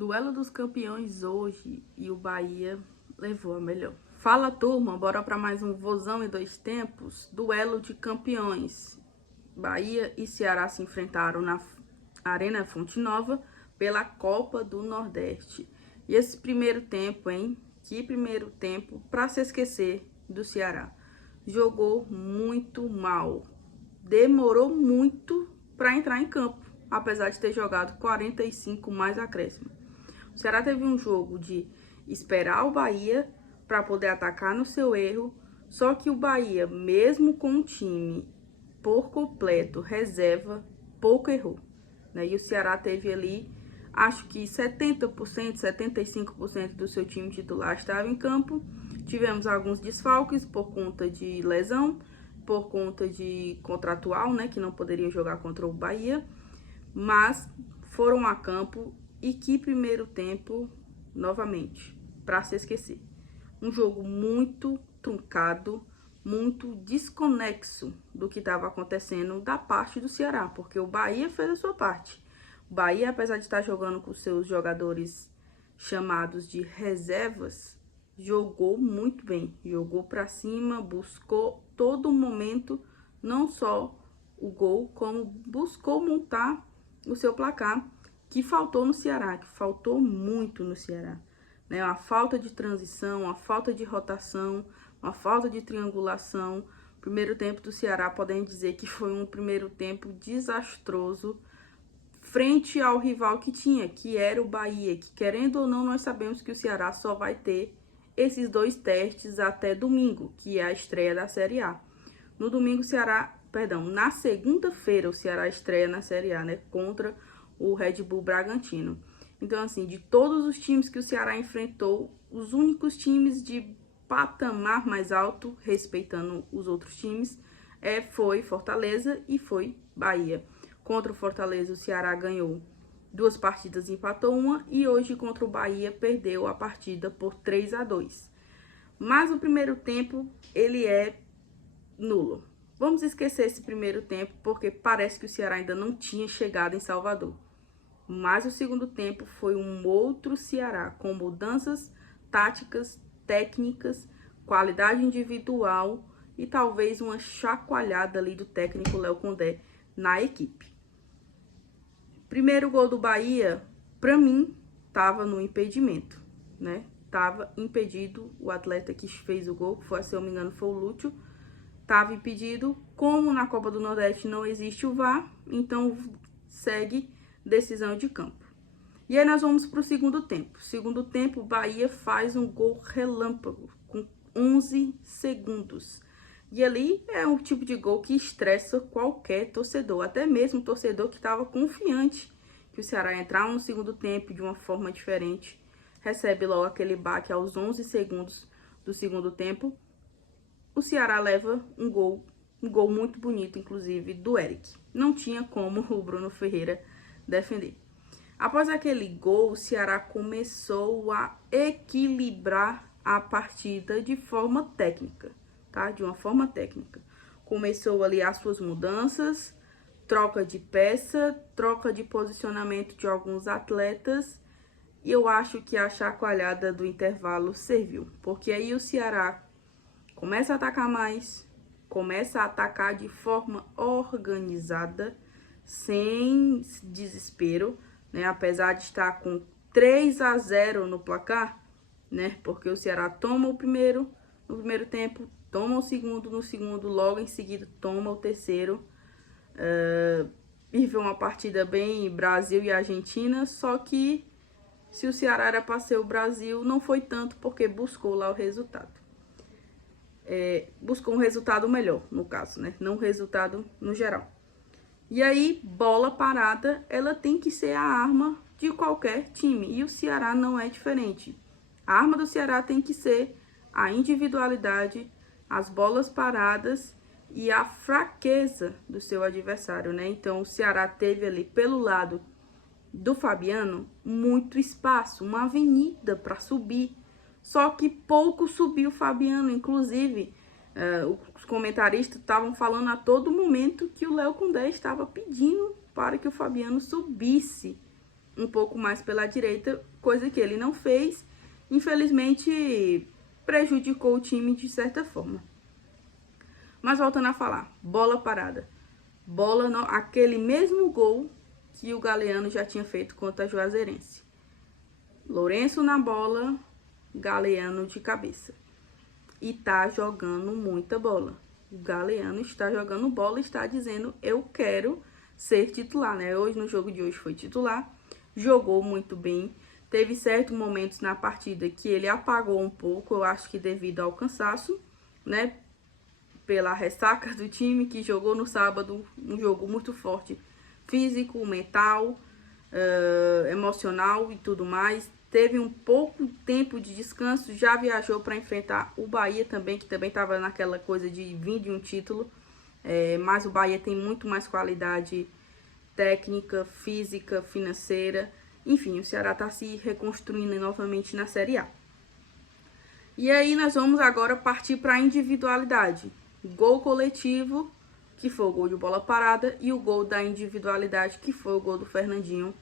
Duelo dos campeões hoje e o Bahia levou a melhor. Fala, turma, bora para mais um Vozão em Dois Tempos. Duelo de campeões. Bahia e Ceará se enfrentaram na Arena Fonte Nova pela Copa do Nordeste. E esse primeiro tempo, hein? Que primeiro tempo para se esquecer do Ceará. Jogou muito mal. Demorou muito para entrar em campo, apesar de ter jogado 45 mais acréscimo. O Ceará teve um jogo de esperar o Bahia para poder atacar no seu erro, só que o Bahia, mesmo com o time por completo reserva, pouco errou, né? E o Ceará teve ali, acho que 70%, 75% do seu time titular estava em campo. Tivemos alguns desfalques por conta de lesão, por conta de contratual, né, que não poderiam jogar contra o Bahia, mas foram a campo. E que primeiro tempo, novamente, para se esquecer. Um jogo muito truncado, muito desconexo do que estava acontecendo da parte do Ceará, porque o Bahia fez a sua parte. O Bahia, apesar de estar jogando com seus jogadores chamados de reservas, jogou muito bem, jogou para cima, buscou todo momento, não só o gol, como buscou montar o seu placar, que faltou no Ceará, que faltou muito no Ceará, né? Uma falta de transição, uma falta de rotação, uma falta de triangulação. Primeiro tempo do Ceará, podemos dizer que foi um primeiro tempo desastroso frente ao rival que tinha, que era o Bahia, que querendo ou não, nós sabemos que o Ceará só vai ter esses dois testes até domingo, que é a estreia da Série A. No domingo, na segunda-feira, o Ceará estreia na Série A, né? Contra o Red Bull Bragantino. Então, assim, de todos os times que o Ceará enfrentou, os únicos times de patamar mais alto, respeitando os outros times, foi Fortaleza e foi Bahia. Contra o Fortaleza, o Ceará ganhou 2 partidas e empatou uma, e hoje contra o Bahia perdeu a partida por 3-2. Mas o primeiro tempo, ele é nulo. Vamos esquecer esse primeiro tempo, porque parece que o Ceará ainda não tinha chegado em Salvador. Mas o segundo tempo foi um outro Ceará, com mudanças táticas, técnicas, qualidade individual e talvez uma chacoalhada ali do técnico Léo Condé na equipe. Primeiro gol do Bahia, para mim, estava no impedimento, né? Tava impedido, o atleta que fez o gol, que foi, se eu não me engano, foi o Lúcio, estava impedido. Como na Copa do Nordeste não existe o VAR, então segue decisão de campo. E aí nós vamos para o segundo tempo. Segundo tempo, o Bahia faz um gol relâmpago com 11 segundos. E ali é um tipo de gol que estressa qualquer torcedor, até mesmo o torcedor que estava confiante que o Ceará ia entrar no segundo tempo de uma forma diferente. Recebe logo aquele baque aos 11 segundos do segundo tempo. O Ceará leva um gol muito bonito, inclusive, do Eric. Não tinha como o Bruno Ferreira defender. Após aquele gol, o Ceará começou a equilibrar a partida de forma técnica, tá? De uma forma técnica. Começou ali as suas mudanças, troca de peça, troca de posicionamento de alguns atletas, e eu acho que a chacoalhada do intervalo serviu, porque aí o Ceará começa a atacar mais, começa a atacar de forma organizada, sem desespero, né? Apesar de estar com 3-0 no placar, né? Porque o Ceará toma o primeiro no primeiro tempo, toma o segundo no segundo, logo em seguida toma o terceiro. E foi uma partida bem Brasil e Argentina, só que se o Ceará era para ser o Brasil, não foi tanto, porque buscou lá o resultado. Buscou um resultado melhor, no caso, né? Não um resultado no geral. E aí, bola parada, ela tem que ser a arma de qualquer time. E o Ceará não é diferente. A arma do Ceará tem que ser a individualidade, as bolas paradas e a fraqueza do seu adversário, né? Então, o Ceará teve ali, pelo lado do Fabiano, muito espaço, uma avenida para subir. Só que pouco subiu o Fabiano, inclusive... os comentaristas estavam falando a todo momento que o Léo Condé estava pedindo para que o Fabiano subisse um pouco mais pela direita, coisa que ele não fez. Infelizmente, prejudicou o time de certa forma. Mas voltando a falar, bola parada. Bola, não, aquele mesmo gol que o Galeano já tinha feito contra a Juazeirense. Lourenço na bola, Galeano de cabeça. E tá jogando muita bola. O Galeano está jogando bola e está dizendo, eu quero ser titular, né? Hoje, no jogo de hoje, foi titular. Jogou muito bem. Teve certos momentos na partida que ele apagou um pouco, eu acho que devido ao cansaço, né? Pela ressaca do time que jogou no sábado, um jogo muito forte, físico, mental, emocional e tudo mais. Teve um pouco tempo de descanso, já viajou para enfrentar o Bahia também, que também estava naquela coisa de vir de um título, mas o Bahia tem muito mais qualidade técnica, física, financeira, enfim, o Ceará está se reconstruindo novamente na Série A. E aí nós vamos agora partir para a individualidade. Gol coletivo, que foi o gol de bola parada, e o gol da individualidade, que foi o gol do Fernandinho,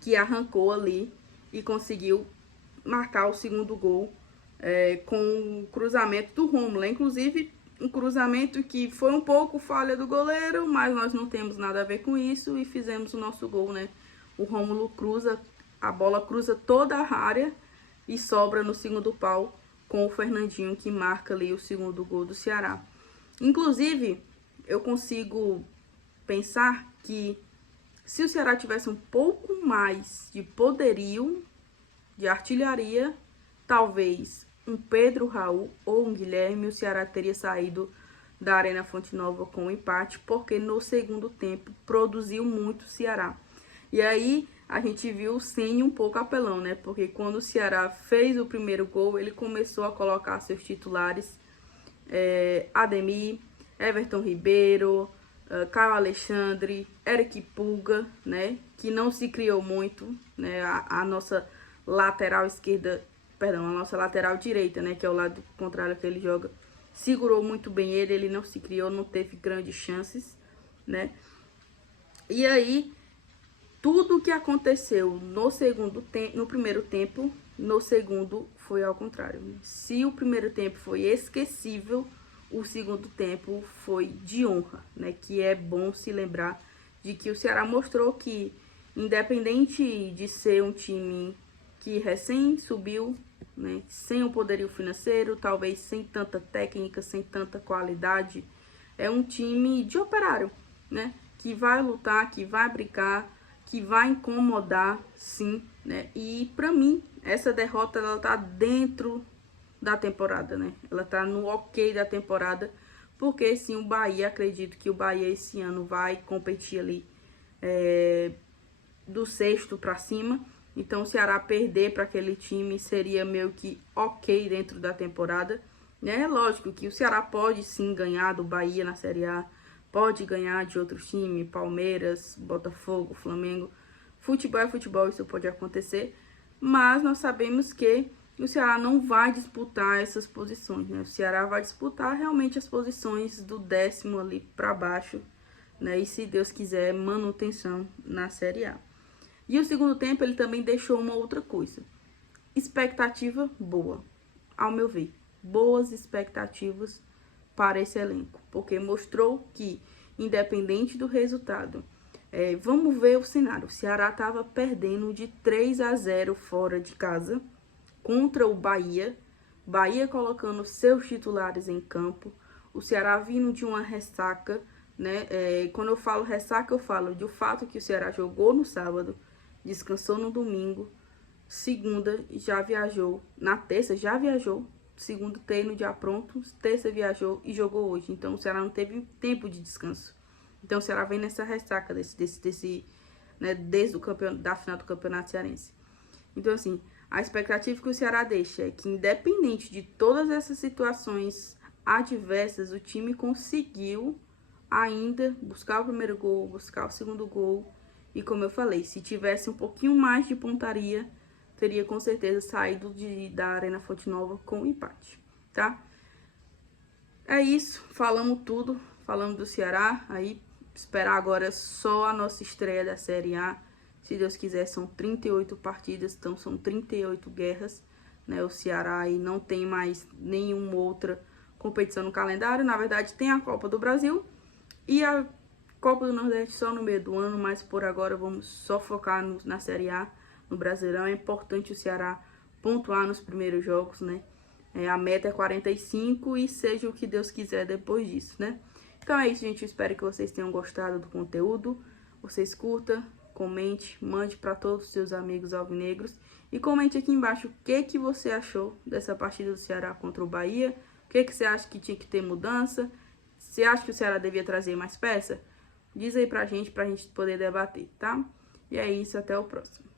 que arrancou ali e conseguiu marcar o segundo gol com o cruzamento do Rômulo. Inclusive, um cruzamento que foi um pouco falha do goleiro, mas nós não temos nada a ver com isso e fizemos o nosso gol, né? O Rômulo cruza, a bola cruza toda a área e sobra no segundo pau com o Fernandinho, que marca ali o segundo gol do Ceará. Inclusive, eu consigo pensar que se o Ceará tivesse um pouco mais de poderio, de artilharia, talvez um Pedro Raul ou um Guilherme, o Ceará teria saído da Arena Fonte Nova com um empate, porque no segundo tempo produziu muito o Ceará. E aí a gente viu o Ceni um pouco apelão, né? Porque quando o Ceará fez o primeiro gol, ele começou a colocar seus titulares, Ademir, Everton Ribeiro, Caio Alexandre, Eric Pulga, né? Que não se criou muito, né? A nossa lateral esquerda, perdão, a nossa lateral direita, né? Que é o lado contrário que ele joga, segurou muito bem ele não se criou, não teve grandes chances, né? E aí, tudo que aconteceu no segundo tempo, no primeiro tempo, no segundo foi ao contrário. Se o primeiro tempo foi esquecível, o segundo tempo foi de honra, né? Que é bom se lembrar de que o Ceará mostrou que, independente de ser um time que recém subiu, né? Sem o poderio financeiro, talvez sem tanta técnica, sem tanta qualidade, é um time de operário, né? Que vai lutar, que vai brincar, que vai incomodar, sim, né? E pra mim, essa derrota, ela tá dentro da temporada, né? Ela tá no ok da temporada, porque sim, o Bahia, acredito que o Bahia esse ano vai competir ali do sexto pra cima. Então, o Ceará perder para aquele time seria meio que ok dentro da temporada, né? Lógico que o Ceará pode sim ganhar do Bahia na Série A, pode ganhar de outros times, Palmeiras, Botafogo, Flamengo. Futebol é futebol, isso pode acontecer, mas nós sabemos que o Ceará não vai disputar essas posições, né? O Ceará vai disputar realmente as posições do 10º ali para baixo, né? E se Deus quiser, manutenção na Série A. E o segundo tempo ele também deixou uma outra coisa. Expectativa boa, ao meu ver. Boas expectativas para esse elenco, porque mostrou que, independente do resultado, vamos ver o cenário. O Ceará estava perdendo de 3-0 fora de casa contra o Bahia. Bahia colocando seus titulares em campo. O Ceará vindo de uma ressaca, né? Quando eu falo ressaca, eu falo do fato que o Ceará jogou no sábado, descansou no domingo, segunda já viajou, na terça já viajou, segundo treino já pronto, terça viajou e jogou hoje. Então o Ceará não teve tempo de descanso. Então o Ceará vem nessa ressaca né, desde da final do Campeonato Cearense. Então assim, a expectativa que o Ceará deixa é que, independente de todas essas situações adversas, o time conseguiu ainda buscar o primeiro gol, buscar o segundo gol. E como eu falei, se tivesse um pouquinho mais de pontaria, teria com certeza saído da Arena Fonte Nova com um empate, tá? É isso, falamos tudo, falamos do Ceará, aí esperar agora só a nossa estreia da Série A. Se Deus quiser, são 38 partidas, então são 38 guerras, né? O Ceará aí não tem mais nenhuma outra competição no calendário. Na verdade, tem a Copa do Brasil e a Copa do Nordeste só no meio do ano, mas por agora vamos só focar na Série A, no Brasileirão. É importante o Ceará pontuar nos primeiros jogos, né? A meta é 45 e seja o que Deus quiser depois disso, né? Então é isso, gente. Eu espero que vocês tenham gostado do conteúdo. Vocês curtam, comente, mande para todos os seus amigos alvinegros. E comente aqui embaixo o que você achou dessa partida do Ceará contra o Bahia. O que você acha que tinha que ter mudança? Você acha que o Ceará devia trazer mais peça? Diz aí pra gente poder debater, tá? E é isso, até o próximo.